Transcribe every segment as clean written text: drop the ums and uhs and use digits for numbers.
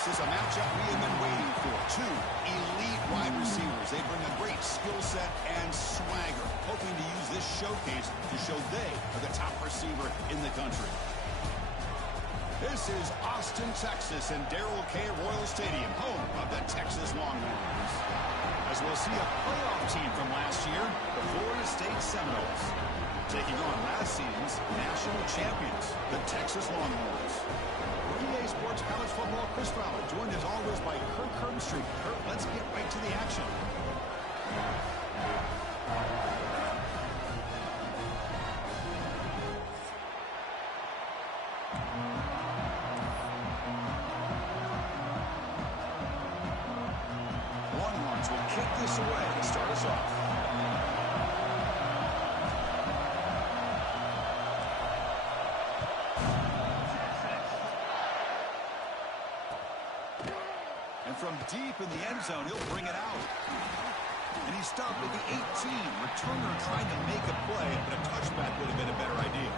This is a matchup we have been waiting for. Two elite wide receivers. They bring a great skill set and swagger, hoping to use this showcase to show they are the top receiver in the country. This is Austin, Texas, and Darrell K. Royal Stadium, home of the Texas Longhorns. As we'll see a playoff team from last year, the Florida State Seminoles, taking on last season's national champions, the Texas Longhorns. EA Sports College Football, Chris Fowler, joined as always by Kirk Herbstreit. Kirk, let's get right to the action. Longhorns will kick this away to start us off. And from deep in the end zone, he'll bring it out. And he stopped at the 18. Returner trying to make a play, but a touchback would have been a better idea.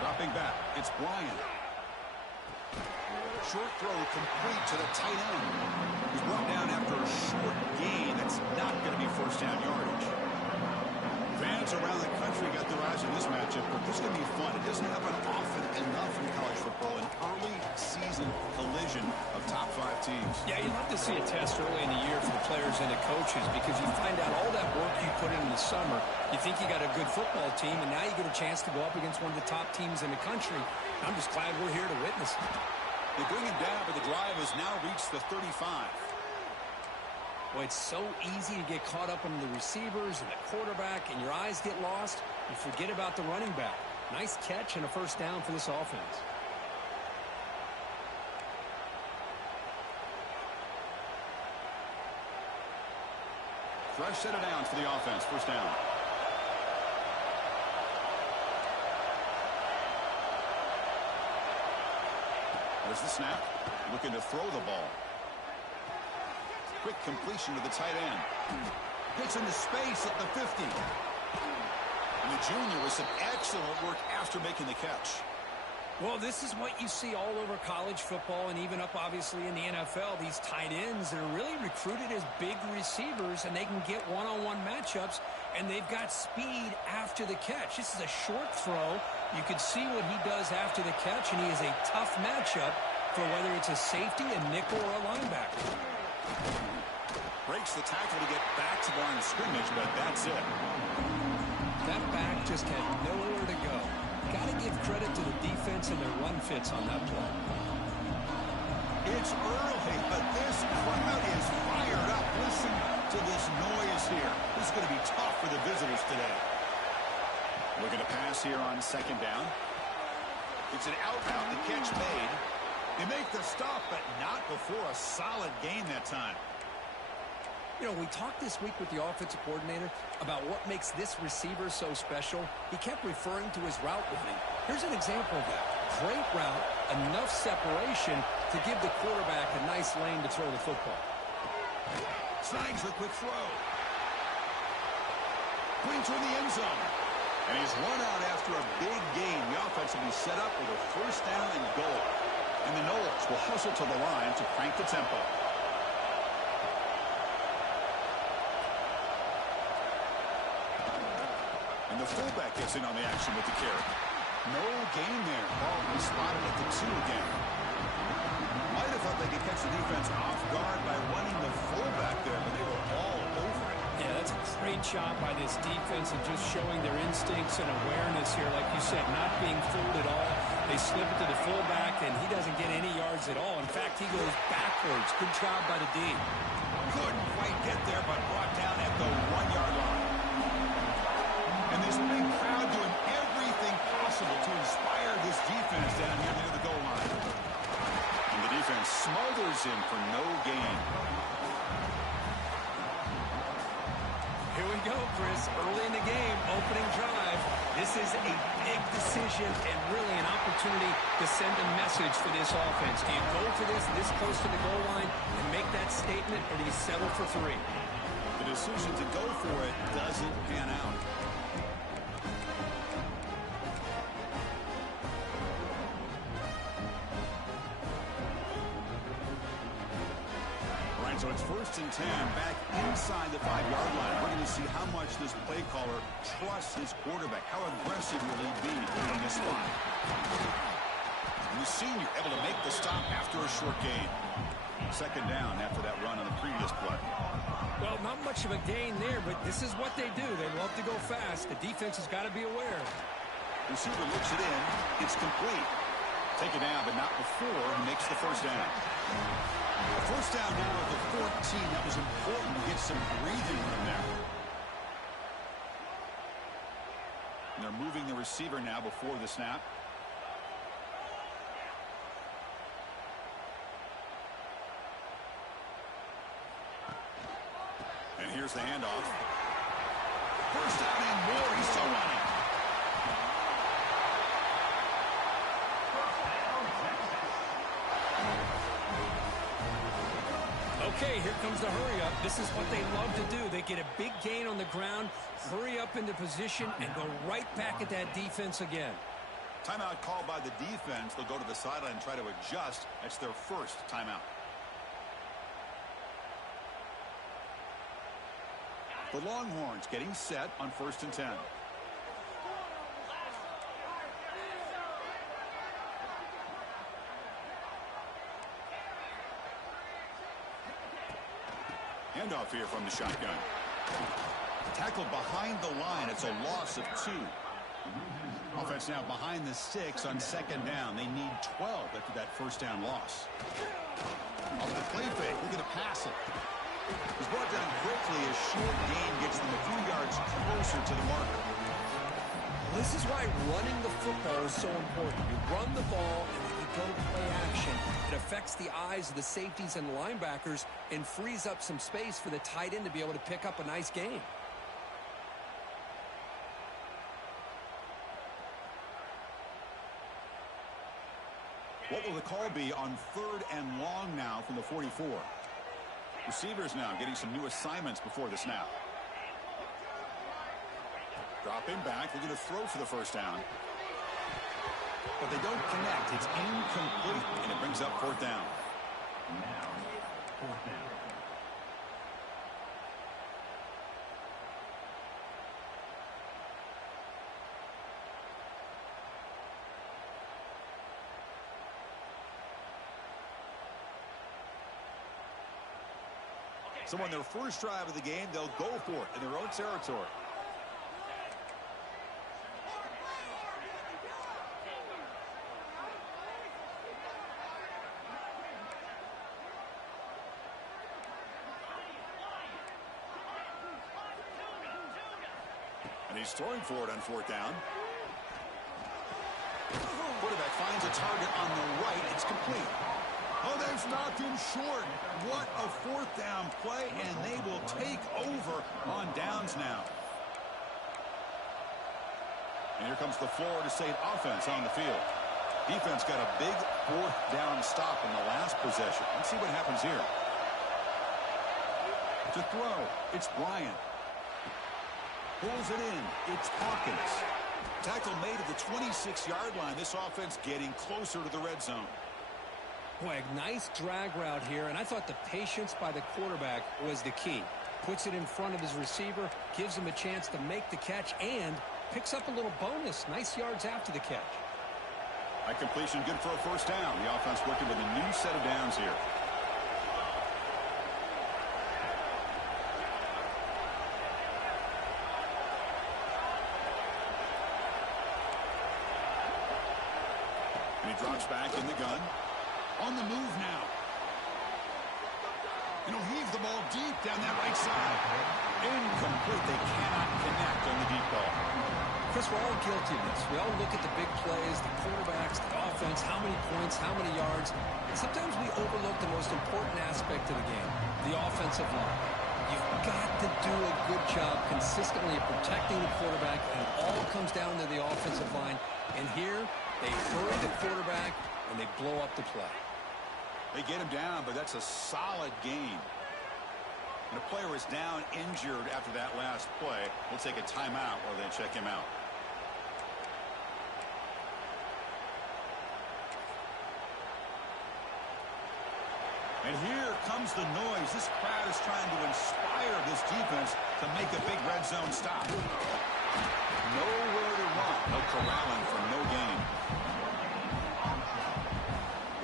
Dropping back, it's Bryant. Short throw complete to the tight end. He's brought down after a short gain. That's not going to be first down yardage. Fans around the country got their eyes on this matchup, but this is going to be fun. It doesn't happen often enough in college football, an early season collision of top 5 teams. Yeah, you'd love to see a test early in the year for the players and the coaches because you find out all that work you put in the summer. You think you got a good football team, and now you get a chance to go up against one of the top teams in the country. I'm just glad we're here to witness it. They bring him down, but the drive has now reached the 35. Well, it's so easy to get caught up in the receivers and the quarterback, and your eyes get lost. You forget about the running back. Nice catch and a first down for this offense. Fresh set of downs for the offense. First down. There's the snap. Looking to throw the ball. Quick completion to the tight end. Gets into space at the 50. And the junior with some excellent work after making the catch. Well, this is what you see all over college football and even up, obviously, in the NFL. These tight ends that are really recruited as big receivers, and they can get one-on-one matchups, and they've got speed after the catch. This is a short throw. You can see what he does after the catch, and he is a tough matchup for whether it's a safety, a nickel, or a linebacker. Breaks the tackle to get back to the line of scrimmage, but that's it. That back just had nowhere to go. Got to give credit to the defense and their run fits on that play. It's early, but this crowd is fired up. Listen to this noise here. This is going to be tough for the visitors today. Looking to pass here on second down. It's an out route. The catch made. They make the stop, but not before a solid gain that time. You know, we talked this week with the offensive coordinator about what makes this receiver so special. He kept referring to his route running. Here's an example of that. Great route, enough separation to give the quarterback a nice lane to throw the football. Snags a quick throw. Brings her in the end zone. And he's run out after a big gain. The offense will be set up with a first down and goal. And the Noles will hustle to the line to crank the tempo. And the fullback gets in on the action with the carry. No gain there. Ball will be spotted at the 2 again. Might have thought they could catch the defense off guard by running the fullback there, but they were all over it. Yeah, that's a great job by this defense of just showing their instincts and awareness here. Like you said, not being fooled at all. They slip it to the fullback, and he doesn't get any yards at all. In fact, he goes backwards. Good job by the D. Couldn't quite get there, but brought down at the 1-yard line. And this big crowd doing everything possible to inspire this defense down here near the goal line. And the defense smothers him for no gain. Here we go, Chris. Early in the game, opening drive. This is a big decision and really an opportunity to send a message for this offense. Do you go for this close to the goal line and make that statement, or do you settle for 3? The decision to go for it doesn't pan out. All right, so it's 1st and 10 back inside the 5-yard line. We're going to see how much this play caller trusts his quarterback. How aggressive will he be in this spot? And the senior able to make the stop after a short gain. 2nd down after that run on the previous play. Well, not much of a gain there, but this is what they do. They love to go fast. The defense has got to be aware. Receiver looks it in. It's complete. Take it down, but not before he makes the 1st down. The 1st down now at the 14. That was important to get some breathing room there. And they're moving the receiver now before the snap. And here's the handoff. 1st down and more. He's still running. Okay, here comes the hurry up. This is what they love to do. They get a big gain on the ground, hurry up into position, and go right back at that defense again. Timeout called by the defense. They'll go to the sideline and try to adjust. That's their 1st timeout. The Longhorns getting set on 1st and 10. Handoff here from the shotgun. Tackled behind the line. It's a loss of 2. Offense now behind the 6 on 2nd down. They need 12 after that 1st down loss. Off the play fake. Look at the pass it. He's brought down quickly. A short gain gets them a few yards closer to the marker. This is why running the football is so important. You run the ball and then you go to play action. It affects the eyes of the safeties and linebackers and frees up some space for the tight end to be able to pick up a nice gain. What will the call be on 3rd and long now from the 44? Receivers now getting some new assignments before the snap. Dropping back, looking to throw for the 1st down. But they don't connect. It's incomplete, and it brings up 4th down. Now, 4th down. So on their 1st drive of the game, they'll go for it in their own territory. And he's throwing for it on 4th down. Quarterback finds a target on the right. It's complete. Oh, they've stopped him short. What a 4th down play, and they will take over on downs now. And here comes the Florida State offense on the field. Defense got a big 4th down stop in the last possession. Let's see what happens here. To throw, it's Bryant. Pulls it in, it's Hawkins. Tackle made at the 26-yard line. This offense getting closer to the red zone. Boy, a nice drag route here, and I thought the patience by the quarterback was the key. Puts it in front of his receiver, gives him a chance to make the catch, and picks up a little bonus. Nice yards after the catch. That completion good for a 1st down. The offense working with a new set of downs here. And he drops back in the gun. On the move now. And he'll heave the ball deep down that right side. Incomplete. They cannot connect on the deep ball. Chris, we're all guilty of this. We all look at the big plays, the quarterbacks, the offense, how many points, how many yards. And sometimes we overlook the most important aspect of the game, the offensive line. You've got to do a good job consistently of protecting the quarterback, and it all comes down to the offensive line. And here, they hurry the quarterback, and they blow up the play. They get him down, but that's a solid gain. And the player is down injured after that last play. We'll take a timeout while they check him out. And here comes the noise. This crowd is trying to inspire this defense to make a big red zone stop. Nowhere to run. No corralling for no gain.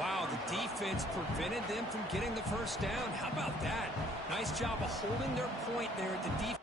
Wow, the defense prevented them from getting the first down. How about that? Nice job of holding their point there at the defense.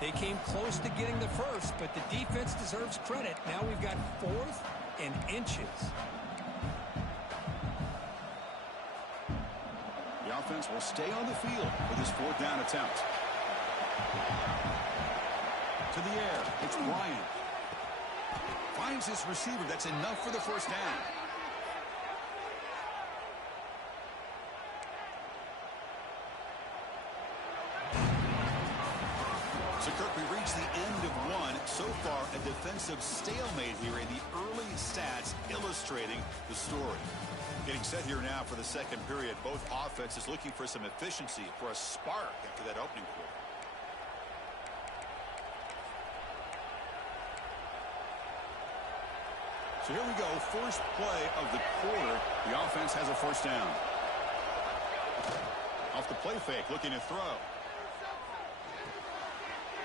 They came close to getting the first, but the defense deserves credit. Now we've got 4th and inches. The offense will stay on the field for this 4th down attempt. To the air, it's Bryant. Finds his receiver. That's enough for the first down. So, Kirk, we reached the end of one. So far, a defensive stalemate here in the early stats illustrating the story. Getting set here now for the second period. Both offenses looking for some efficiency, for a spark after that opening quarter. So here we go. First play of the quarter. The offense has a first down. Off the play fake, looking to throw.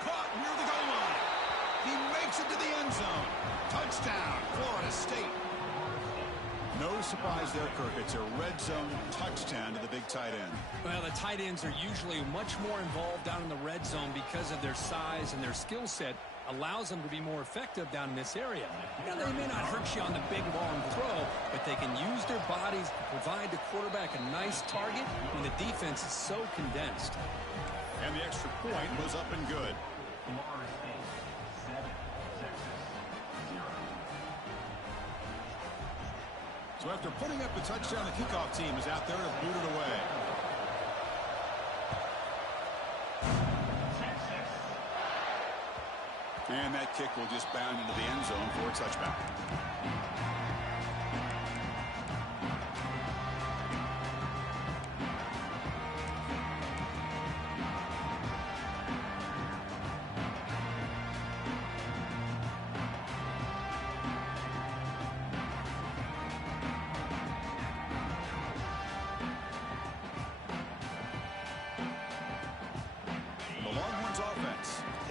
Caught near the goal line. He makes it to the end zone. Touchdown, Florida State. No surprise there, Kirk. It's a red zone touchdown to the big tight end. Well, the tight ends are usually much more involved down in the red zone because of their size and their skill set allows them to be more effective down in this area. Now, they may not hurt you on the big, long throw, but they can use their bodies to provide the quarterback a nice target when the defense is so condensed. And the extra point was up and good. So after putting up the touchdown, the kickoff team is out there to boot it away. And that kick will just bound into the end zone for a touchback.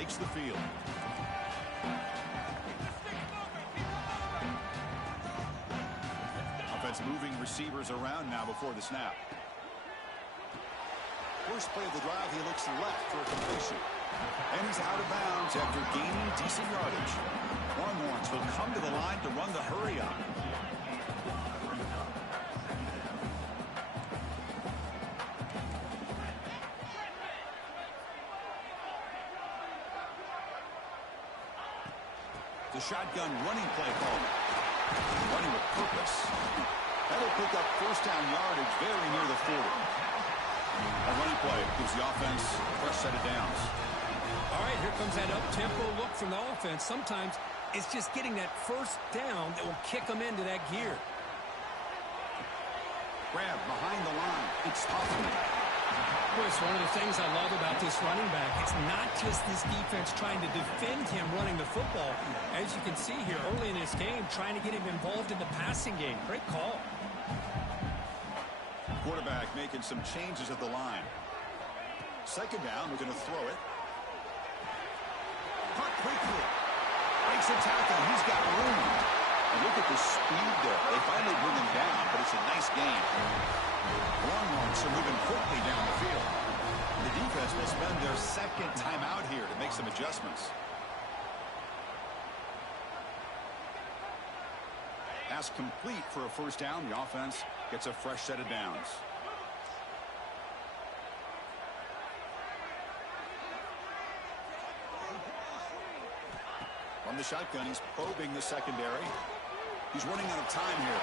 The field. Offense moving receivers around now before the snap. First play of the drive, he looks left for a completion. And he's out of bounds after gaining decent yardage. Longhorns will come to the line to run the hurry up. The shotgun running play call. Running with purpose. That'll pick up first down yardage very near the 40. A running play gives the offense a fresh set of downs. All right, here comes that up-tempo look from the offense. Sometimes it's just getting that first down that will kick them into that gear. Grab behind the line. It's Hoffman. It's one of the things I love about this running back. It's not just this defense trying to defend him running the football. As you can see here early in this game, trying to get him involved in the passing game. Great call. Quarterback making some changes at the line. Second down, we're going to throw it. Caught quickly. Breaks a tackle. He's got room. And look at the speed there. They finally bring him down, but it's a nice gain. Longhorns are moving quickly down the field. The defense will spend their second timeout here to make some adjustments. Pass complete for a first down. The offense gets a fresh set of downs. From the shotgun, he's probing the secondary. He's running out of time here.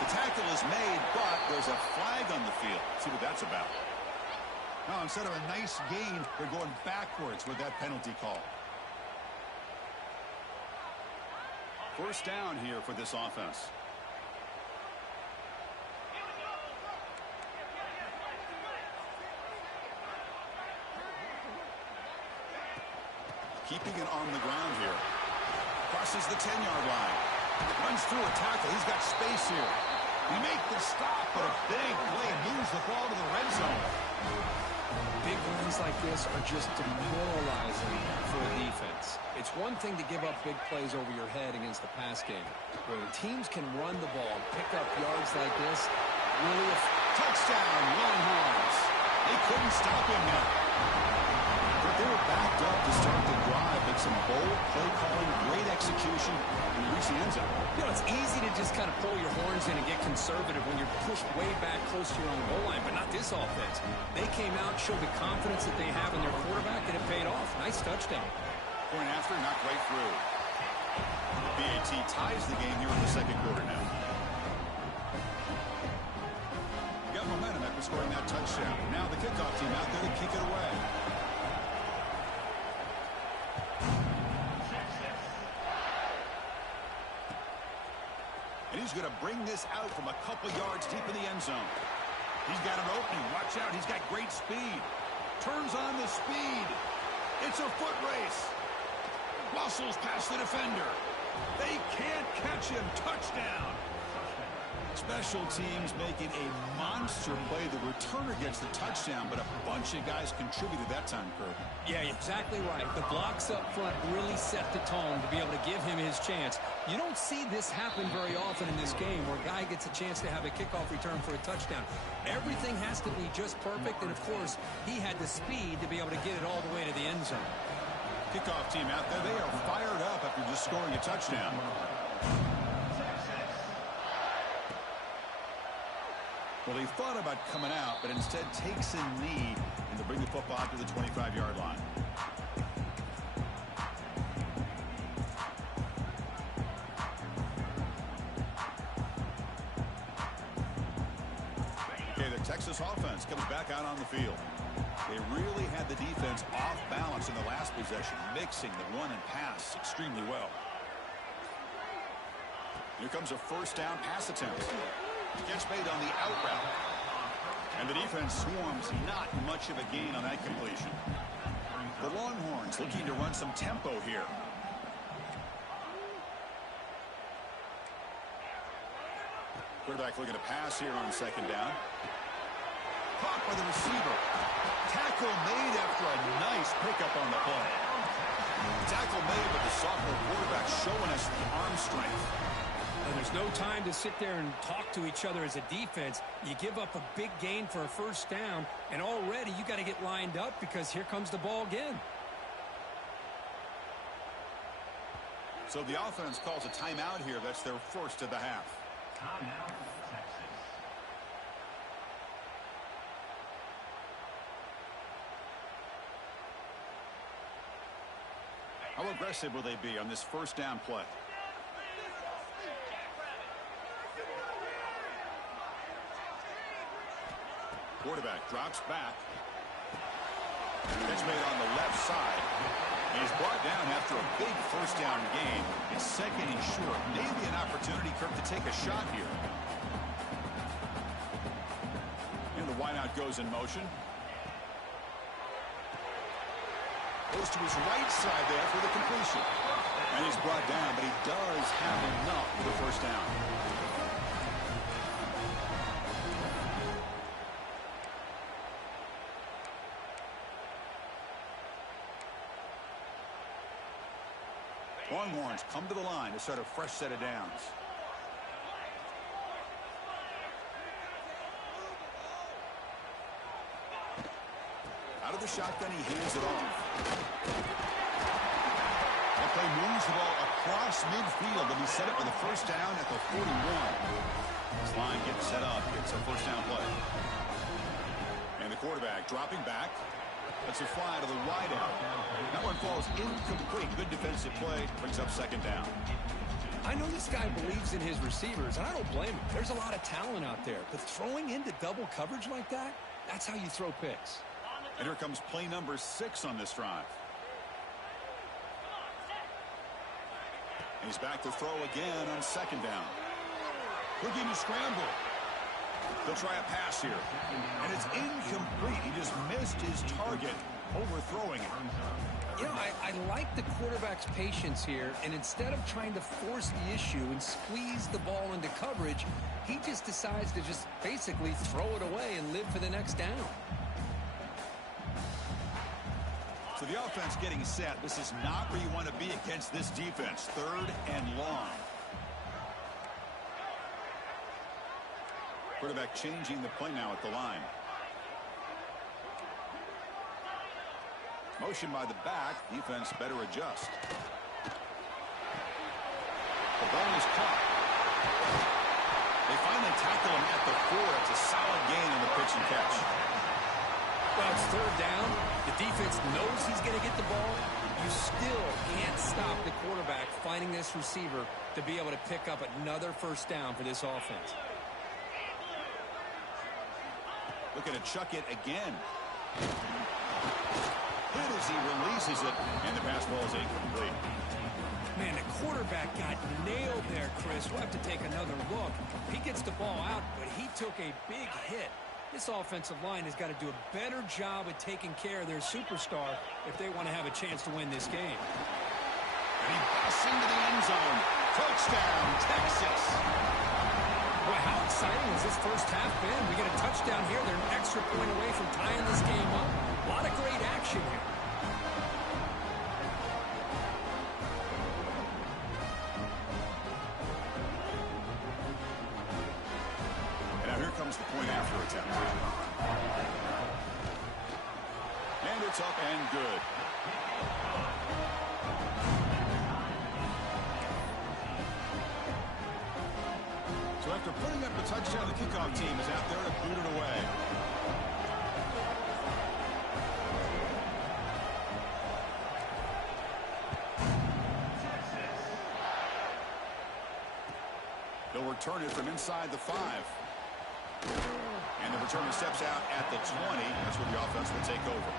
The tackle is made, but there's a flag on the field. Let's see what that's about. Now, instead of a nice gain, they're going backwards with that penalty call. First down here for this offense. Keeping it on the ground here. Crosses the 10-yard line. Runs through a tackle. He's got space here. He makes the stop, but a big play moves the ball to the red zone. Big runs like this are just demoralizing for a defense. It's one thing to give up big plays over your head against the pass game. When teams can run the ball, pick up yards like this, really a touchdown, Longhorns. They couldn't stop him now. But they were backed up to start the drive, but some bold play calling, great execution, and reach the end zone. You know, it's easy to just kind of pull your horns in and get conservative when you're pushed way back close to your own goal line, but not this offense. They came out, showed the confidence that they have in their quarterback, and it paid off. Nice touchdown. Point after, knocked right through. BAT ties the game here in the second quarter now. Got momentum after scoring that touchdown. Now the kickoff team out there to kick it away. And he's going to bring this out from a couple yards deep in the end zone. He's got an opening. Watch out. He's got great speed. Turns on the speed. It's a foot race. Muscles past the defender. They can't catch him. Touchdown. Special teams making a monster play. The returner gets the touchdown, but a bunch of guys contributed that time, Kurt. Yeah, exactly right. The blocks up front really set the tone to be able to give him his chance. You don't see this happen very often in this game where a guy gets a chance to have a kickoff return for a touchdown. Everything has to be just perfect, and of course, he had the speed to be able to get it all the way to the end zone. Kickoff team out there, they are fired up after just scoring a touchdown. Well, he thought about coming out, but instead takes a knee and to bring the football to the 25-yard line. Okay, the Texas offense comes back out on the field. They really had the defense off balance in the last possession, mixing the run and pass extremely well. Here comes a first down pass attempt. Gets made on the out route. And the defense swarms, not much of a gain on that completion. The Longhorns looking to run some tempo here. Quarterback looking to pass here on second down. Caught by the receiver. Tackle made after a nice pickup on the play. Tackle made, but the sophomore quarterback showing us the arm strength. And there's no time to sit there and talk to each other as a defense. You give up a big gain for a first down, and already you got to get lined up because here comes the ball again. So the offense calls a timeout here. That's their first of the half. Timeout, Texas. How aggressive will they be on this first down play? Quarterback drops back. Catch made on the left side. He's brought down after a big first down gain. It's second and short. Maybe an opportunity, Kirk, to take a shot here. And the wideout goes in motion. Goes to his right side there for the completion. And he's brought down, but he does have enough for the first down. Longhorns come to the line to start a fresh set of downs. Out of the shotgun, he hands it off. The play moves the ball across midfield, and he set it for the first down at the 41. This line gets set up. It's a first down play. And the quarterback dropping back. That's a fly to the wide out. That one falls incomplete. Good defensive play. Brings up second down. I know this guy believes in his receivers, and I don't blame him. There's a lot of talent out there. But throwing into double coverage like that, that's how you throw picks. And here comes play number 6 on this drive. And he's back to throw again on second down. Looking to scramble. They'll try a pass here. And it's incomplete. He just missed his target, overthrowing it. You know, I like the quarterback's patience here, and instead of trying to force the issue and squeeze the ball into coverage, he just decides to just basically throw it away and live for the next down. So the offense getting set. This is not where you want to be against this defense. 3rd and long. Quarterback changing the play now at the line. Motion by the back. Defense better adjust. The ball is caught. They finally tackle him at the 4. It's a solid gain on the pitch and catch. Well, it's 3rd down. The defense knows he's going to get the ball. You still can't stop the quarterback finding this receiver to be able to pick up another first down for this offense. Looking to chuck it again. Hit as he releases it, and the pass ball is incomplete. Man, the quarterback got nailed there, Chris. We'll have to take another look. He gets the ball out, but he took a big hit. This offensive line has got to do a better job of taking care of their superstar if they want to have a chance to win this game. And he busts into the end zone. Touchdown, Texas. Boy, how exciting has this first half been? We get a touchdown here. They're an extra point away from tying this game up. A lot of great action here. And now here comes the point after attempt. And it's up and good. So after putting up a touchdown, the kickoff team is out there to boot it away. They'll return it from inside the 5. And the returner steps out at the 20. That's where the offense will take over.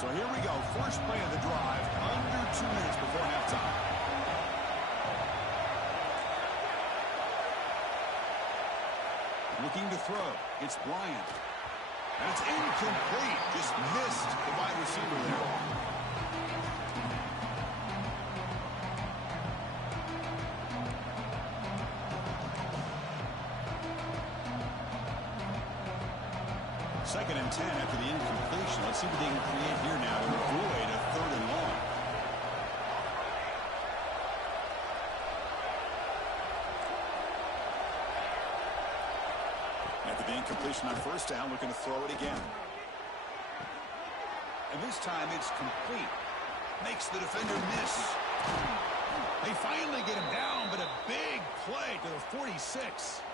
So here we go. First play of the drive. Under 2 minutes before halftime. Looking to throw. It's Bryant. And it's incomplete. Just missed the wide receiver there. Second and 10 after the incompletion. Let's see what they can create here now to avoid a 3rd and long. After the incompletion on first down, looking to throw it again. And this time it's complete. Makes the defender miss. They finally get him down, but a big play to the 46.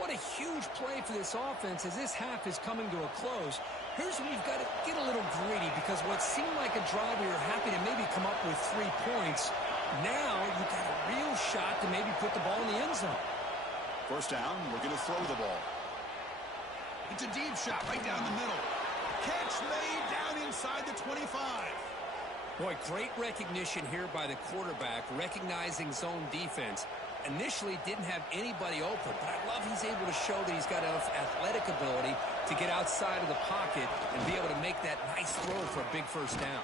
What a huge play for this offense as this half is coming to a close. Here's where you've got to get a little greedy, because what seemed like a drive where you're happy to maybe come up with 3 points, now you've got a real shot to maybe put the ball in the end zone. First down, we're going to throw the ball. It's a deep shot right down the middle. Catch made down inside the 25. Boy, great recognition here by the quarterback, recognizing zone defense. Initially didn't have anybody open, but I love he's able to show that he's got enough athletic ability to get outside of the pocket and be able to make that nice throw for a big first down.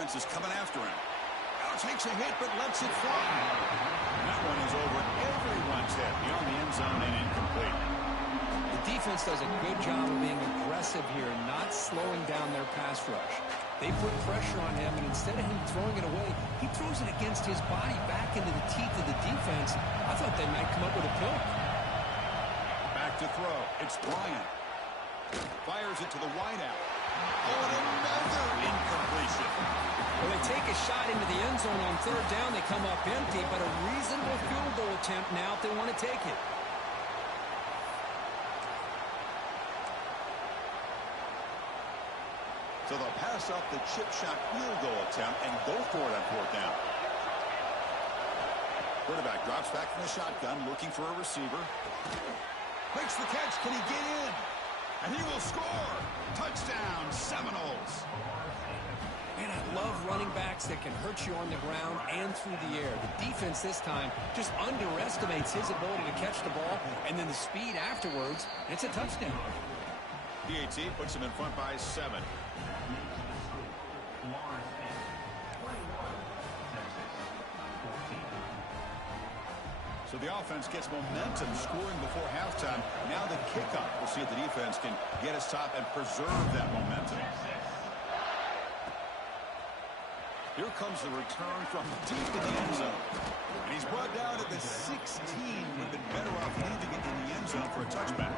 defense is coming after him. Now takes a hit, but lets it fly. And that one is over everyone's head beyond the end zone and incomplete. The defense does a good job of being aggressive here, not slowing down their pass rush. They put pressure on him, and instead of him throwing it away, he throws it against his body back into the teeth of the defense. I thought they might come up with a pick. Back to throw. It's Bryant. Fires it to the wideout. Oh, and another incompletion. Well, they take a shot into the end zone on third down. They come up empty, but a reasonable field goal attempt now if they want to take it. So they'll pass up the chip shot field goal attempt and go for it on fourth down. Quarterback drops back from the shotgun, looking for a receiver. Makes the catch. Can he get in? And he will score. Touchdown, Seminoles. Man, I love running backs that can hurt you on the ground and through the air. The defense this time just underestimates his ability to catch the ball, and then the speed afterwards, it's a touchdown. PAT puts him in front by 7. So the offense gets momentum scoring before halftime. Now the kickoff. We'll see if the defense can get a stop and preserve that momentum. Here comes the return from deep in the end zone. And he's brought down at the 16. Would have been better off leaving it in the end zone for a touchback.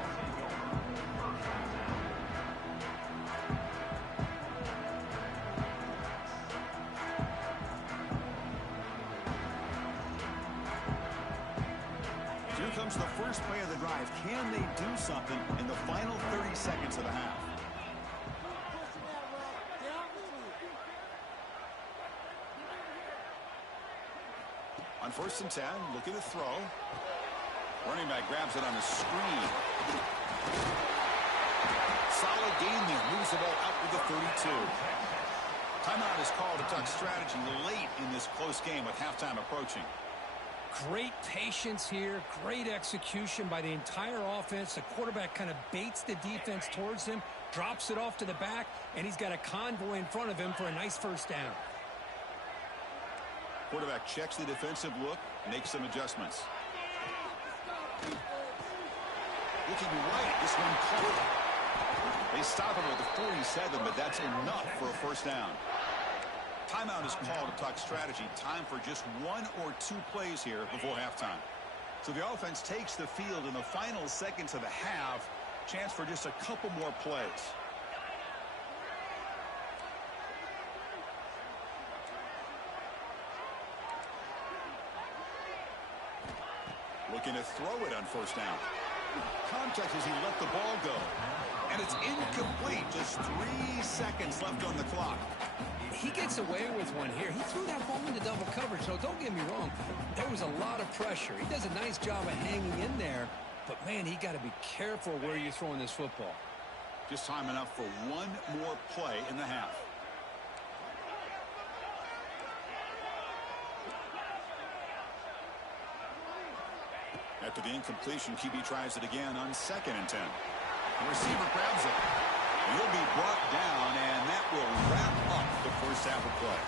The first play of the drive. Can they do something in the final 30 seconds of the half? On 1st and 10, look at the throw. Running back grabs it on the screen. Solid gain there. Moves the ball out with the 32. Timeout is called to Duck strategy late in this close game with halftime approaching. Great patience here, great execution by the entire offense. The quarterback kind of baits the defense towards him, drops it off to the back, and he's got a convoy in front of him for a nice first down. Quarterback checks the defensive look, makes some adjustments. Looking right, this one caught. They stop him at the 47, but that's enough for a first down. Timeout is called to talk strategy. Time for just 1 or 2 plays here before halftime. So the offense takes the field in the final seconds of the half. Chance for just a couple more plays. Looking to throw it on first down. Contact as he let the ball go. And it's incomplete. Just 3 seconds left on the clock. He gets away with one here. He threw that ball into double coverage, so don't get me wrong. There was a lot of pressure. He does a nice job of hanging in there, but, man, he got to be careful where you're throwing this football. Just time enough for 1 more play in the half. After the incompletion, QB tries it again on 2nd and 10. The receiver grabs it. He'll be brought down, and that will wrap up the first half of play.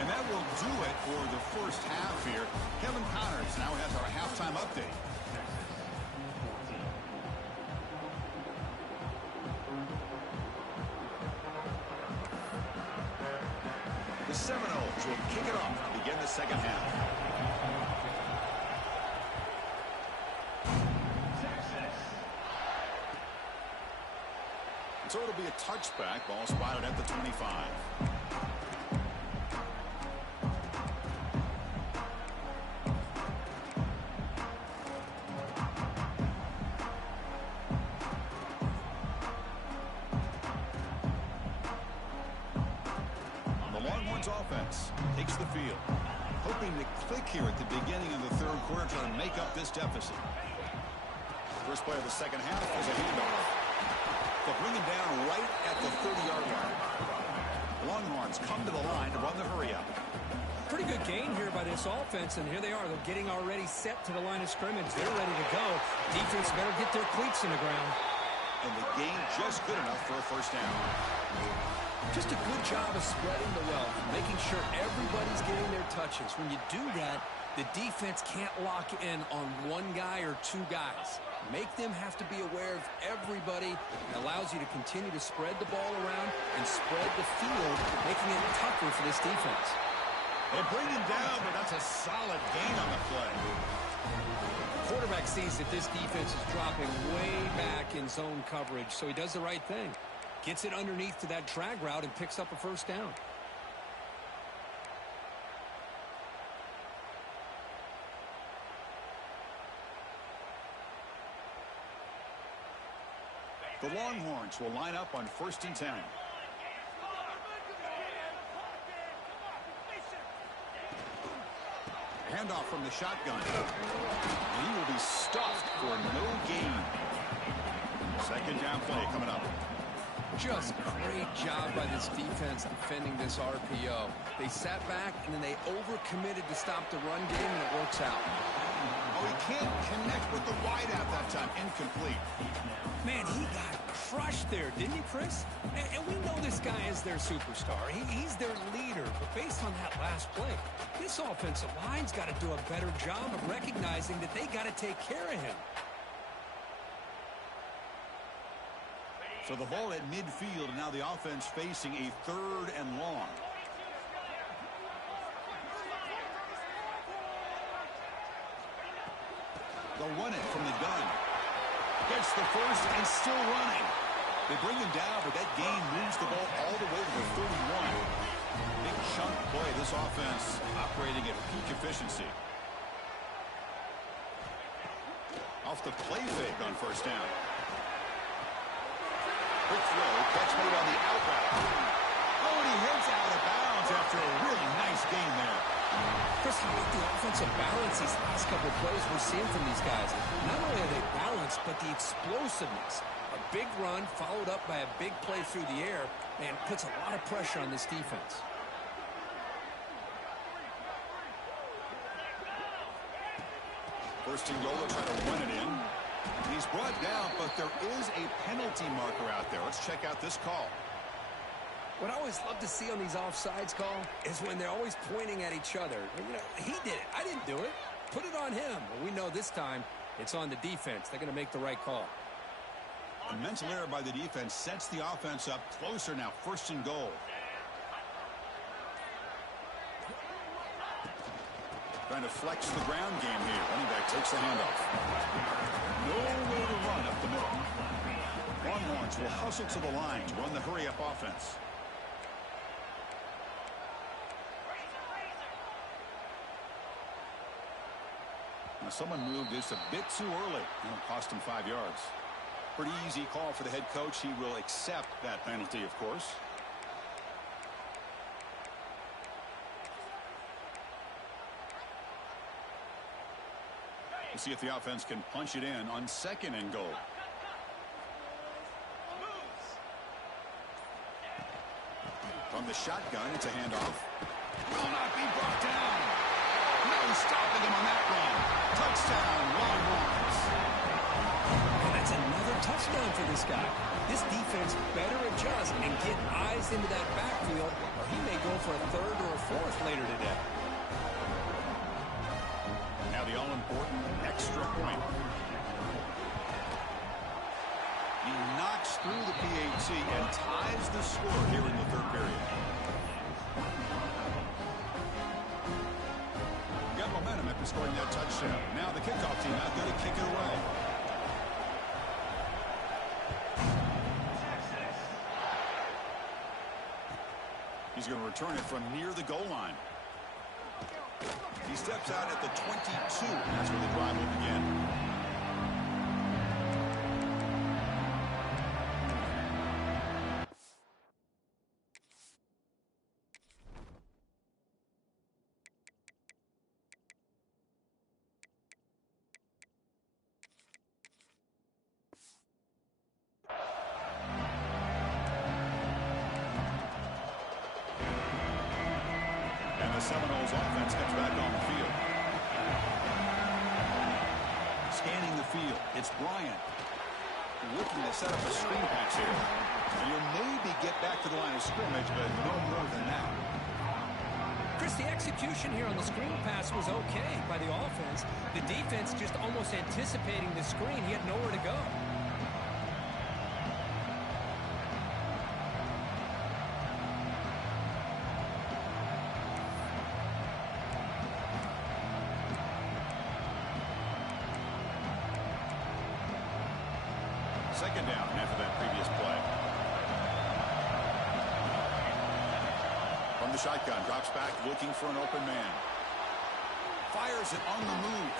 And that will do it for the first half here. Kevin Connors now has our halftime update. The Seminoles will kick it off to begin the second half. So it'll be a touchback. Ball spotted at the 25. The Longhorns offense takes the field, hoping to click here at the beginning of the third quarter to make up this deficit. First play of the second half is a handoff. They'll bring him down right at the 30-yard line. Longhorns come to the line to run the hurry-up. Pretty good gain here by this offense, and here they are. They're getting already set to the line of scrimmage. They're ready to go. Defense better get their cleats in the ground. And the gain just good enough for a first down. Just a good job of spreading the wealth, making sure everybody's getting their touches. When you do that, the defense can't lock in on one guy or two guys. Make them have to be aware of everybody. It allows you to continue to spread the ball around and spread the field, making it tougher for this defense. They bring him down, but that's a solid gain on the play. The quarterback sees that this defense is dropping way back in zone coverage, so he does the right thing. Gets it underneath to that drag route and picks up a first down. The Longhorns will line up on 1st and 10. Handoff from the shotgun. And he will be stuffed for no gain. 2nd down play coming up. Just great job by this defense defending this RPO. They sat back and then they overcommitted to stop the run game, and it works out. Oh, he can't connect with the wideout that time. Incomplete. Man, he got crushed there, didn't he, Chris? And we know this guy is their superstar. He's their leader. But based on that last play, this offensive line's got to do a better job of recognizing that they got to take care of him. So the ball at midfield, and now the offense facing a 3rd and long. They'll run it from the gun. Gets the first and still running. They bring him down, but that gain moves the ball all the way to the 31. Big chunk play. This offense operating at peak efficiency. Off the play fake on 1st down. Quick throw, catch made on the out route. Oh, and he heads out of bounds after a really nice game there. Chris, how about the offensive balance these last couple of plays we're seeing from these guys? Not only are they balanced, but the explosiveness. A big run followed up by a big play through the air, and puts a lot of pressure on this defense. First and goal, they'll try to run it in. He's brought down, but there is a penalty marker out there. Let's check out this call. What I always love to see on these offsides call is when they're always pointing at each other. You know, he did it. I didn't do it. Put it on him. Well, we know this time it's on the defense. They're going to make the right call. A mental error by the defense sets the offense up closer now. 1st and goal. Trying to flex the ground game here. Running back takes the handoff. Nowhere to run up the middle. Longhorns will hustle to the line to run the hurry-up offense. Now someone moved this a bit too early. It'll cost him 5 yards. Pretty easy call for the head coach. He will accept that penalty, of course. We'll see if the offense can punch it in on 2nd and goal. From the shotgun, it's a handoff. Will not be brought down. No stopping him on that run. Touchdown, Longhorns. And that's another touchdown for this guy. This defense better adjust and get eyes into that backfield, or he may go for a 3rd or a 4th later today. Now the all-important extra point. He knocks through the PAT and ties the score here in the 3rd period. Got momentum after scoring that touchdown. Now the kickoff team out there to kick it away. He's going to return it from near the goal line. He steps out at the 22. That's where the drive will begin. The Seminoles offense comes back on the field. Scanning the field, it's Bryant looking to set up a screen pass here. And you'll maybe get back to the line of scrimmage, but no more than that. Chris, the execution here on the screen pass was okay by the offense. The defense just almost anticipating the screen. He had nowhere to go. Second down after that previous play. From the shotgun, drops back, looking for an open man. Fires it on the move.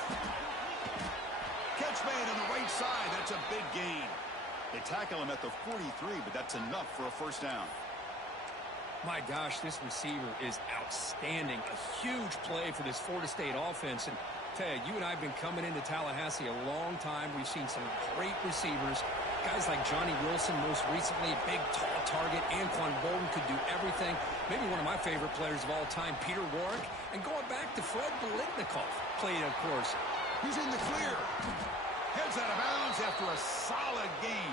Catch made on the right side. That's a big gain. They tackle him at the 43, but that's enough for a first down. My gosh, this receiver is outstanding. A huge play for this Florida State offense. And Ted, you and I have been coming into Tallahassee a long time. We've seen some great receivers. Guys like Johnny Wilson, most recently, a big, tall target. Anquan Bolden could do everything. Maybe one of my favorite players of all time, Peter Warrick. And going back to Fred Biletnikoff, played, of course. He's in the clear. Heads out of bounds after a solid gain.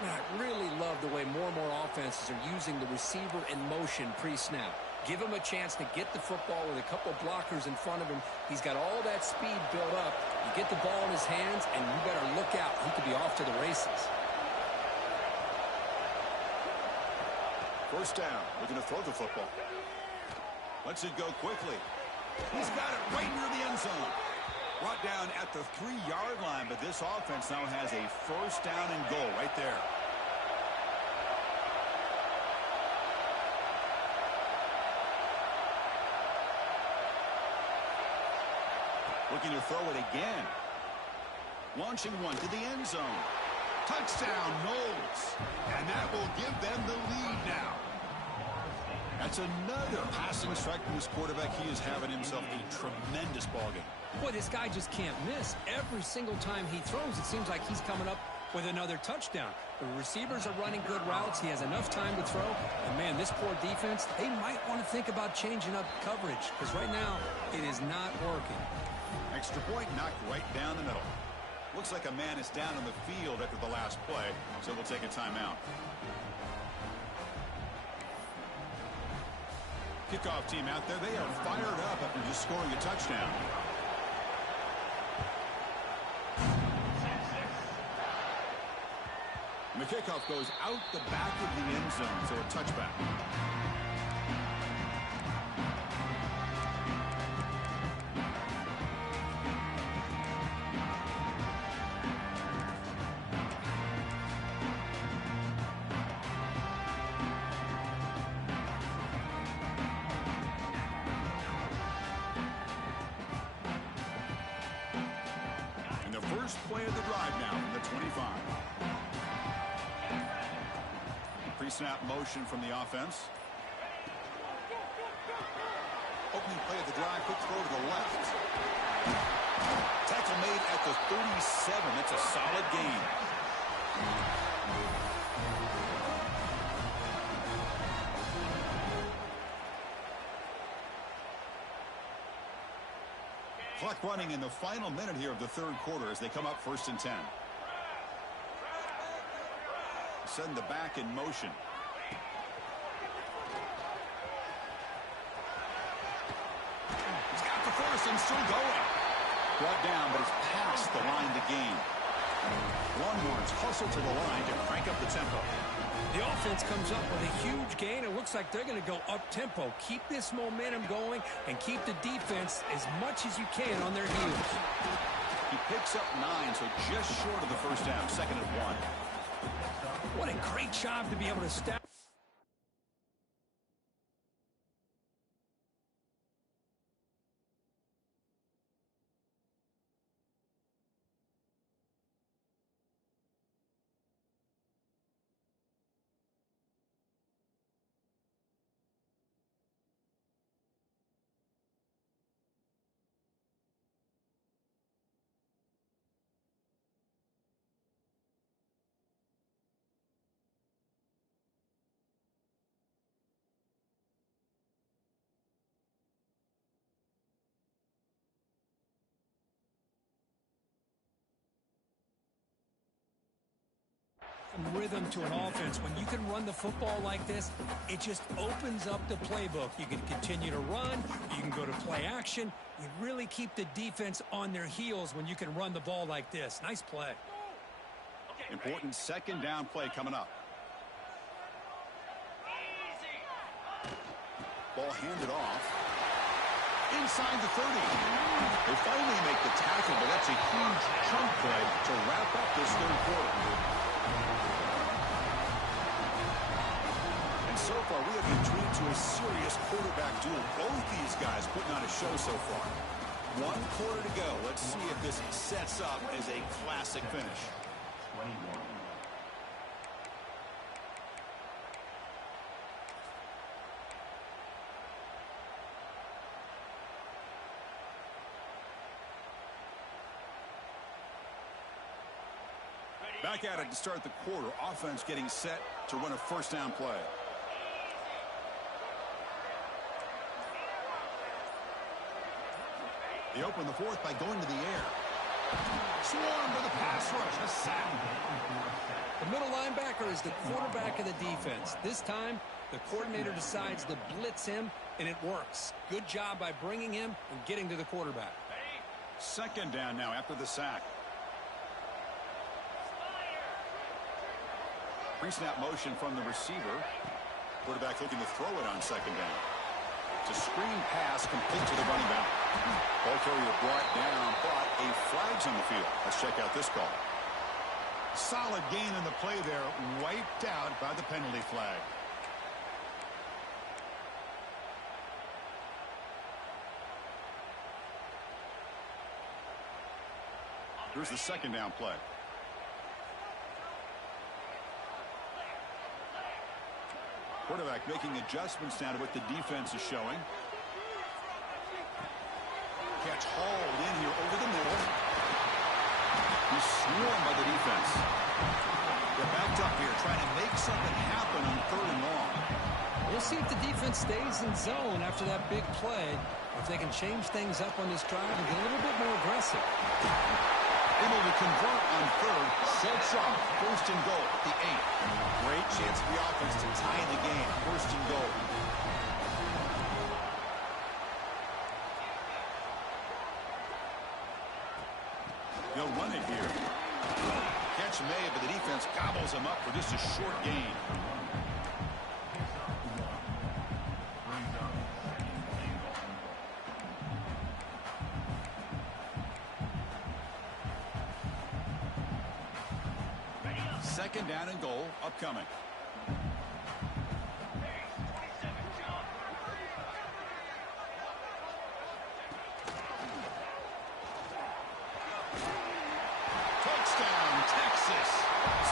Man, I really love the way more and more offenses are using the receiver in motion pre-snap. Give him a chance to get the football with a couple blockers in front of him. He's got all that speed built up. You get the ball in his hands, and you better look out. He could be off to the races. First down, looking to throw the football. Lets it go quickly. He's got it right near the end zone. Brought down at the 3-yard line, but this offense now has a first down and goal right there. Looking to throw it again. Launching one to the end zone. Touchdown, Knowles. And that will give them the lead now. That's another passing strike from this quarterback. He is having himself a tremendous ballgame. Boy, this guy just can't miss. Every single time he throws, it seems like he's coming up with another touchdown. The receivers are running good routes. He has enough time to throw. And, man, this poor defense, they might want to think about changing up coverage because right now it is not working. Extra point knocked right down the middle. Looks like a man is down on the field after the last play, so we'll take a timeout. Kickoff team out there, they are fired up after just scoring a touchdown. And the kickoff goes out the back of the end zone, so a touchback. First play of the drive now from the 25. Pre-snap motion from the offense. Opening play of the drive, quick throw to the left. Tackle made at the 37. That's a solid gain. Clock running in the final minute here of the third quarter as they come up 1st and 10. Send the back in motion. He's got the force and still going. Brought down, but it's past the line to gain. Longhorns hustle to the line to crank up the tempo. The offense comes up with a huge gain. It looks like they're going to go up-tempo. Keep this momentum going and keep the defense as much as you can on their heels. He picks up 9, so just short of the first down, 2nd and 1. What a great job to be able to step. rhythm to an offense. When you can run the football like this, it just opens up the playbook. You can continue to run. You can go to play action. You really keep the defense on their heels when you can run the ball like this. Nice play. Important second down play coming up. Ball handed off. Inside the 30. They finally make the tackle, but that's a huge chunk play to wrap up this third quarter. And so far, we have been treated to a serious quarterback duel. Both these guys putting on a show so far. 1 quarter to go. Let's see if this sets up as a classic finish. 21. Back at it to start the quarter. Offense getting set to run a first down play. They open the fourth by going to the air. Swarm for the pass rush. A sack. The middle linebacker is the quarterback of the defense. This time, the coordinator decides to blitz him, and it works. Good job by bringing him and getting to the quarterback. Second down now after the sack. Pre-snap motion from the receiver. Quarterback looking to throw it on second down. It's a screen pass complete to the running back. Ball carrier brought down, but a flag's on the field. Let's check out this call. Solid gain in the play there, wiped out by the penalty flag. Here's the second down play. Quarterback making adjustments now to what the defense is showing. Catch hauled in here over the middle. He's swarmed by the defense. They're backed up here trying to make something happen on 3rd and long. We'll see if the defense stays in zone after that big play. If they can change things up on this drive and get a little bit more aggressive. Able to convert on 3rd. Sets up 1st and goal at the 8. Great chance for the offense to tie the game. 1st and goal. He'll run it here. Catch made, but the defense gobbles him up for just a short gain. Second down and goal upcoming. Touchdown, Texas.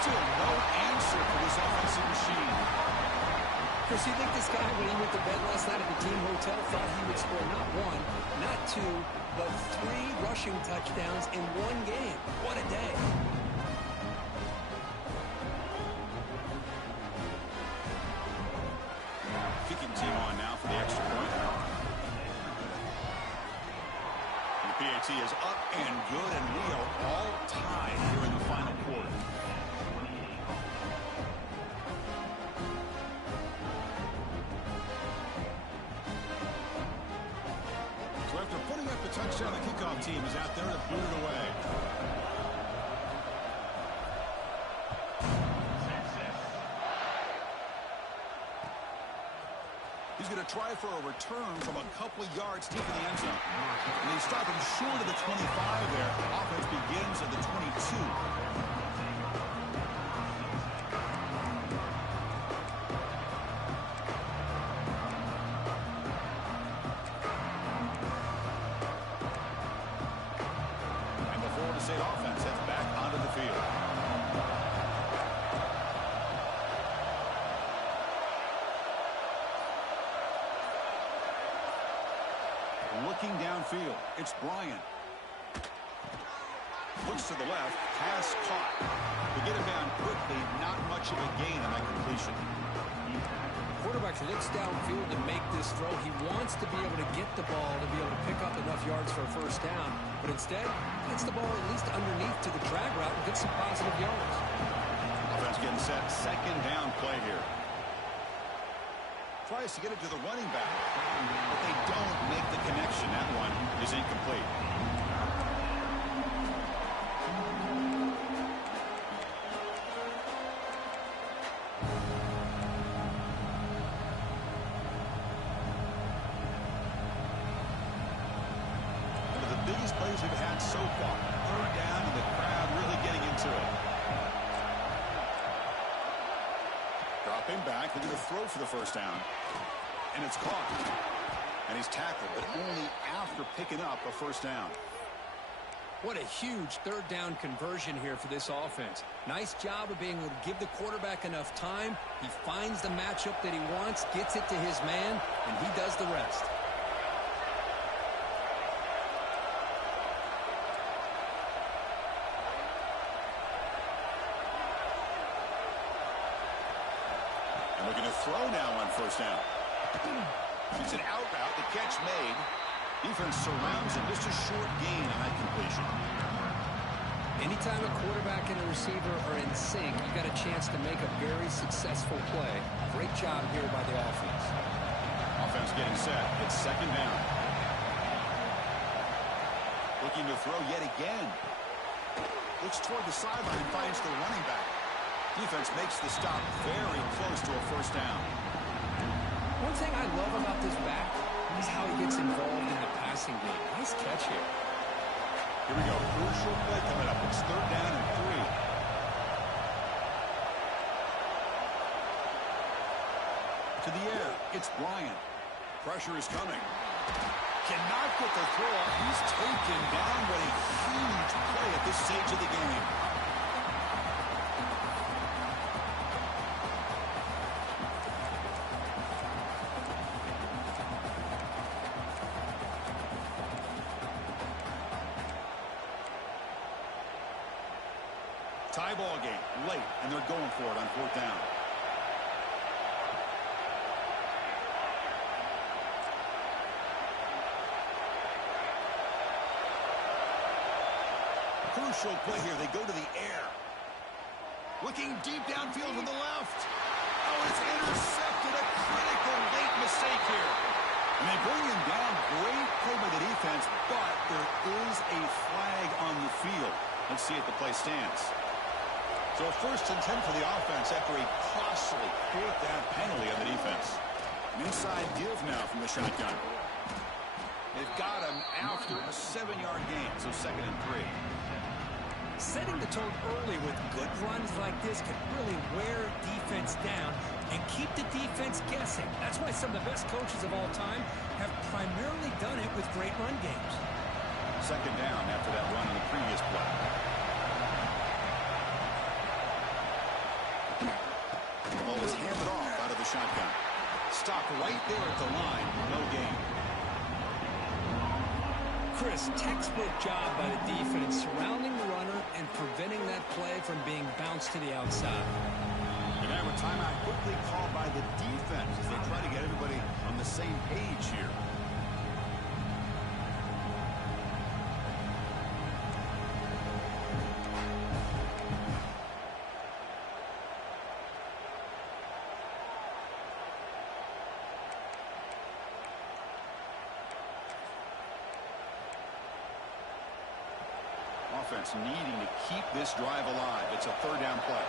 Still no answer for this offensive machine. Chris, you think this guy, when he went to bed last night at the team hotel, thought he would score not 1, not 2, but 3 rushing touchdowns in 1 game? What a day. Kicking team on now for the extra point. The PAT is up and good, and we are all tied here in the final quarter. So after putting up the touchdown, the kickoff team is out there to boot it away. He's going to try for a return from a couple of yards deep in the end zone. And they stop him short of the 25 there. Offense begins at the 22. And the Florida State offense heads back onto the field. Looking downfield, it's Bryant. Looks to the left, pass caught. To get him down quickly, not much of a gain on that completion. Quarterback looks downfield to make this throw. He wants to be able to get the ball to be able to pick up enough yards for a first down. But instead, gets the ball at least underneath to the drag route and gets some positive yards. Offense getting set. Second down play here. Tries to get it to the running back, but they don't make the connection. That one is incomplete. One of the biggest plays we've had so far. Third down, and the crowd really getting into it. Dropping back, they're going to throw for the first down. And it's caught. And he's tackled, but only after picking up a first down. What a huge third down conversion here for this offense. Nice job of being able to give the quarterback enough time. He finds the matchup that he wants, gets it to his man, and he does the rest. Looking to throw now on first down. It's an out route. The catch made. Defense surrounds him. Just a short gain on that completion. Anytime a quarterback and a receiver are in sync, you got a chance to make a very successful play. Great job here by the offense. Offense getting set. It's second down. Looking to throw yet again. Looks toward the sideline and finds the running back. Defense makes the stop very close to a first down. One thing I love about this back is how he gets involved in the passing game. Nice catch here. Here we go. Crucial play coming up. It's third down and 3. To the air. It's Bryant. Pressure is coming. Cannot get the throw off. He's taken down. What a huge play at this stage of the game. Tie ball game late, and they're going for it on fourth down. Crucial play here. They go to the air. Looking deep downfield to the left. Oh, it's intercepted. A critical late mistake here. And they bring him down. Great play by the defense, but there is a flag on the field. Let's see if the play stands. So first and 10 for the offense after a costly fourth down penalty on the defense. An inside give now from the shotgun. They've got him after a 7-yard gain, so second and 3. Setting the tone early with good runs like this can really wear defense down and keep the defense guessing. That's why some of the best coaches of all time have primarily done it with great run games. Second down after that run on the previous play. The ball was handed off out of the shotgun. Stopped right there at the line. No gain. Chris, textbook job by the defense surrounding the runner and preventing that play from being bounced to the outside. And now a timeout quickly called by the defense as they try to get everybody on the same page here. Offense needing to keep this drive alive. It's a third down play.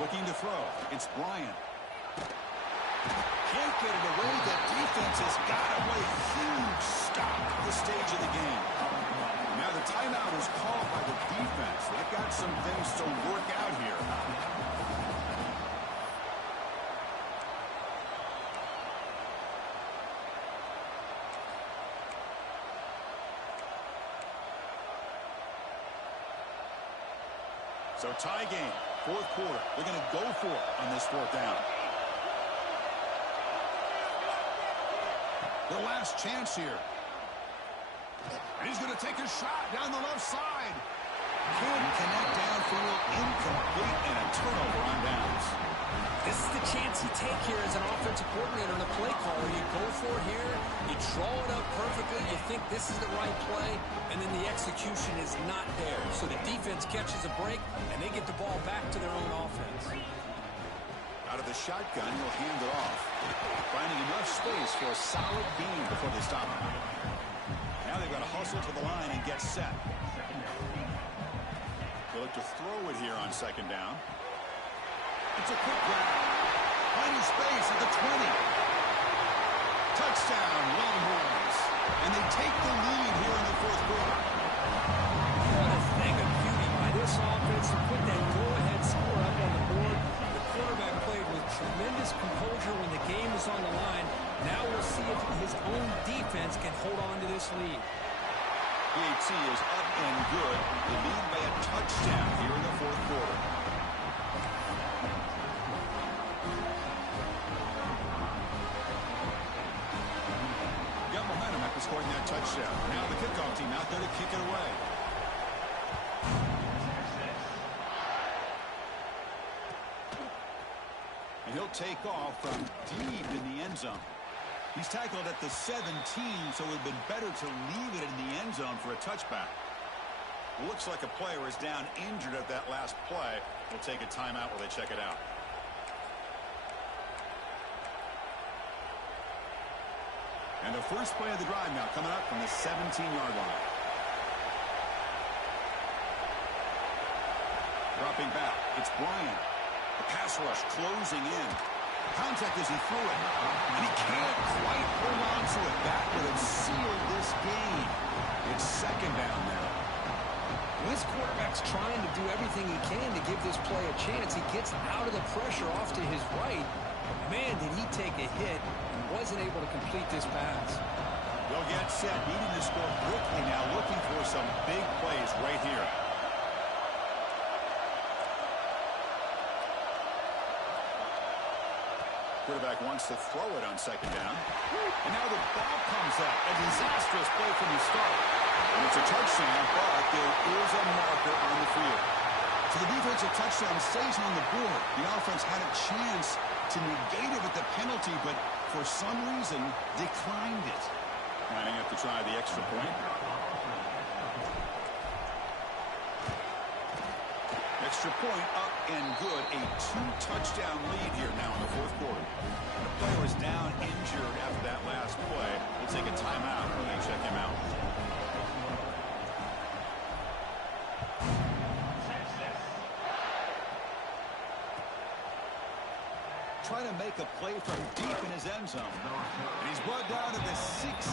Looking to throw. It's Bryant. Can't get it away. The defense has got him. What a huge stop at this stage of the game. Now the timeout is called by the defense. They've got some things to work out here. So tie game, fourth quarter. They're going to go for it on this fourth down. Their last chance here. And he's going to take a shot down the left side. Couldn't connect downfield, incomplete, and a turnover on downs. This is the chance you take here as an offensive coordinator and a play caller. You go for it here, you draw it up perfectly, you think this is the right play, and then the execution is not there. So the defense catches a break, and they get the ball back to their own offense. Out of the shotgun, he'll hand it off. Finding enough space for a solid gain before they stop him. Now they've got to hustle to the line and get set. They'll look to throw it here on second down. It's a quick grab. Finding space at the 20. Touchdown, Longhorns. And they take the lead here in the fourth quarter. What a thing of beauty by this offense to put that go-ahead score up on the board. The quarterback played with tremendous composure when the game was on the line. Now we'll see if his own defense can hold on to this lead. PAT is up and good. They lead by a touchdown here in the fourth quarter. Scoring that touchdown. Now the kickoff team out there to kick it away. And he'll take off from deep in the end zone. He's tackled at the 17, so it would have been better to leave it in the end zone for a touchback. Looks like a player is down injured at that last play. We'll take a timeout while they check it out. And the first play of the drive now coming up from the 17-yard line. Dropping back, it's Bryant. The pass rush closing in. Contact as he threw it. And he can't quite hold on to it. That would have sealed this game. It's second down now. This quarterback's trying to do everything he can to give this play a chance. He gets out of the pressure off to his right. Man, did he take a hit and wasn't able to complete this pass. They'll get set, needing to score quickly now, looking for some big plays right here. Quarterback wants to throw it on second down. And now the ball comes up. A disastrous play from the start. And it's a touchdown, but there is a marker on the field. So the defensive touchdown stays on the board. The offense had a chance to negate it with the penalty, but for some reason declined it. Lining up to try the extra point. Extra point up and good. A two-touchdown lead here now in the fourth quarter. The player is down injured after that last play. We'll take a timeout when they check him out. Trying to make a play from deep in his end zone. And he's brought down to the 16.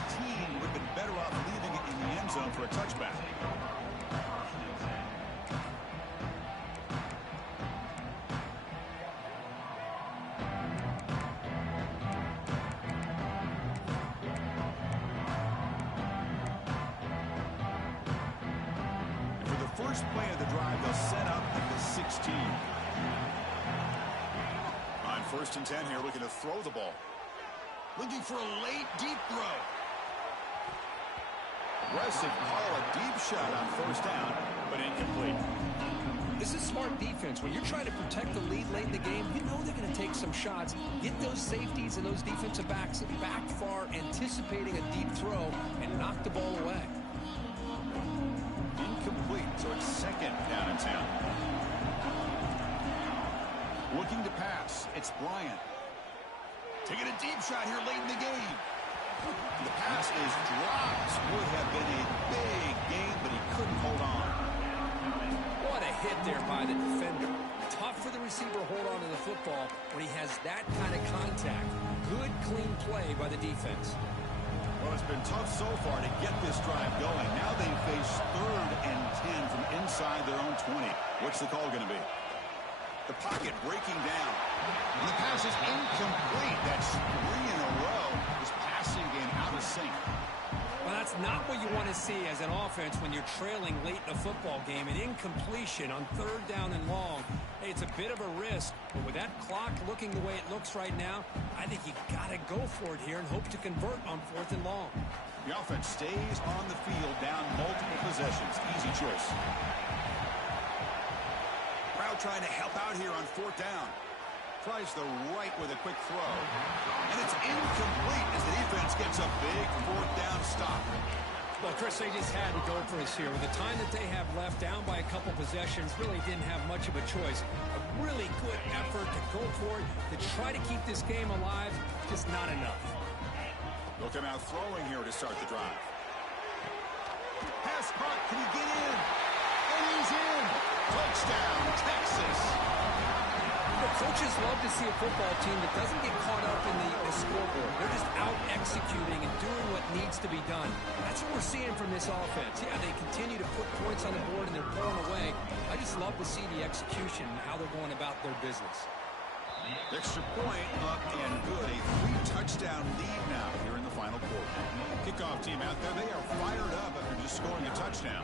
Would have been better off leaving it in the end zone for a touchback. And for the first play of the drive, they'll set up at the 16. First and 10 here, looking to throw the ball. Looking for a late, deep throw. Aggressive call, a deep shot on first down, but incomplete. This is smart defense. When you're trying to protect the lead late in the game, you know they're going to take some shots. Get those safeties and those defensive backs back far, anticipating a deep throw, and knock the ball away. Incomplete, so it's second down and 10. Looking to pass. It's Bryant. Taking a deep shot here late in the game. The pass is dropped. Would have been a big game, but he couldn't hold on. What a hit there by the defender. Tough for the receiver to hold on to the football when he has that kind of contact. Good, clean play by the defense. Well, it's been tough so far to get this drive going. Now they face third and 10 from inside their own 20. What's the call going to be? The pocket breaking down. And the pass is incomplete. That's 3 in a row. This passing game out of sync. Well, that's not what you want to see as an offense when you're trailing late in a football game. An incompletion on third down and long. Hey, it's a bit of a risk, but with that clock looking the way it looks right now, I think you got to go for it here and hope to convert on fourth and long. The offense stays on the field down multiple possessions. Easy choice. Trying to help out here on fourth down. Tries the right with a quick throw. And it's incomplete as the defense gets a big fourth down stop. Well, Chris, they just had to go for us here. With the time that they have left, down by a couple possessions, really didn't have much of a choice. A really good effort to go for it, to try to keep this game alive, just not enough. They'll come out throwing here to start the drive. Pass caught, can he get in? And he's in! Touchdown, Texas! The coaches love to see a football team that doesn't get caught up in the scoreboard. They're just out executing and doing what needs to be done. That's what we're seeing from this offense. Yeah, they continue to put points on the board and they're pulling away. I just love to see the execution and how they're going about their business. Extra point up and good. A 3-touchdown lead now here in the final quarter. Kickoff team out there. They are fired up after just scoring a touchdown.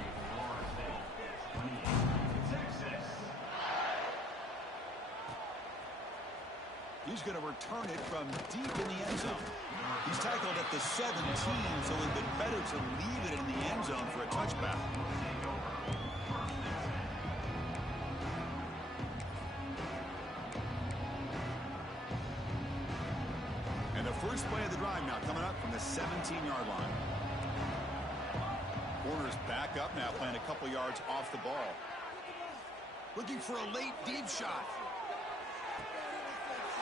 He's going to return it from deep in the end zone. He's tackled at the 17, so it would have been better to leave it in the end zone for a touchback. And the first play of the drive now coming up from the 17-yard line. Corner's back up now, playing a couple yards off the ball. Looking for a late deep shot.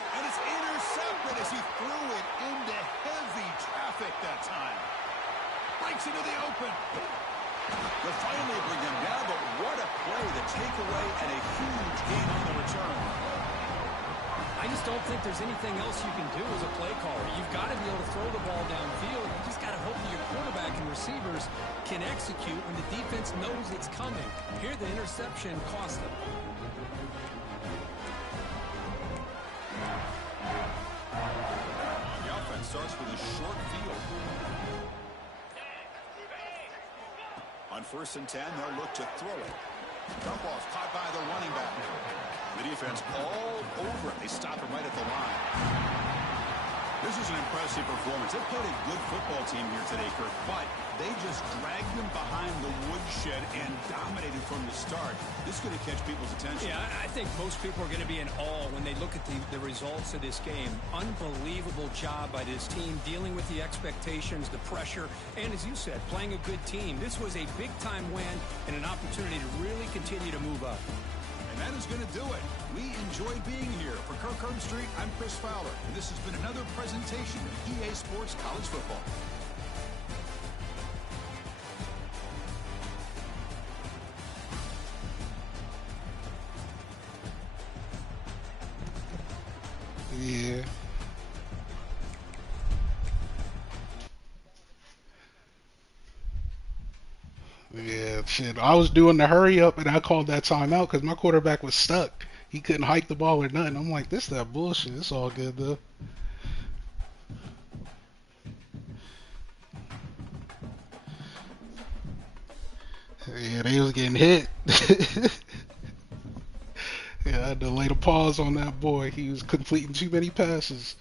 And it's intercepted as he threw it into heavy traffic that time. Breaks into the open. They'll finally bring him down, but what a play, the takeaway, and a huge gain on the return. I just don't think there's anything else you can do as a play caller. You've got to be able to throw the ball downfield. You just got to hope that your quarterback and receivers can execute when the defense knows it's coming. Here, the interception cost them. The offense starts with a short field. On 1st and 10, they'll look to throw it. Dump off caught by the running back. The defense all over it. They stop him right at the line. This is an impressive performance. They played a good football team here today, Kirk, but they just dragged them behind the woodshed and dominated from the start. This is going to catch people's attention. Yeah, I think most people are going to be in awe when they look at the results of this game. Unbelievable job by this team, dealing with the expectations, the pressure, and as you said, playing a good team. This was a big-time win and an opportunity to really continue to move up. And that is going to do it. We enjoyed being here. For Kirk Herbstreit, I'm Chris Fowler, and this has been another presentation of EA Sports College Football. Yeah. Yeah, shit. I was doing the hurry up and I called that timeout because my quarterback was stuck. He couldn't hike the ball or nothing. I'm like, this is that bullshit. It's all good though. Yeah, they was getting hit. Yeah, I had to lay the pause on that boy. He was completing too many passes.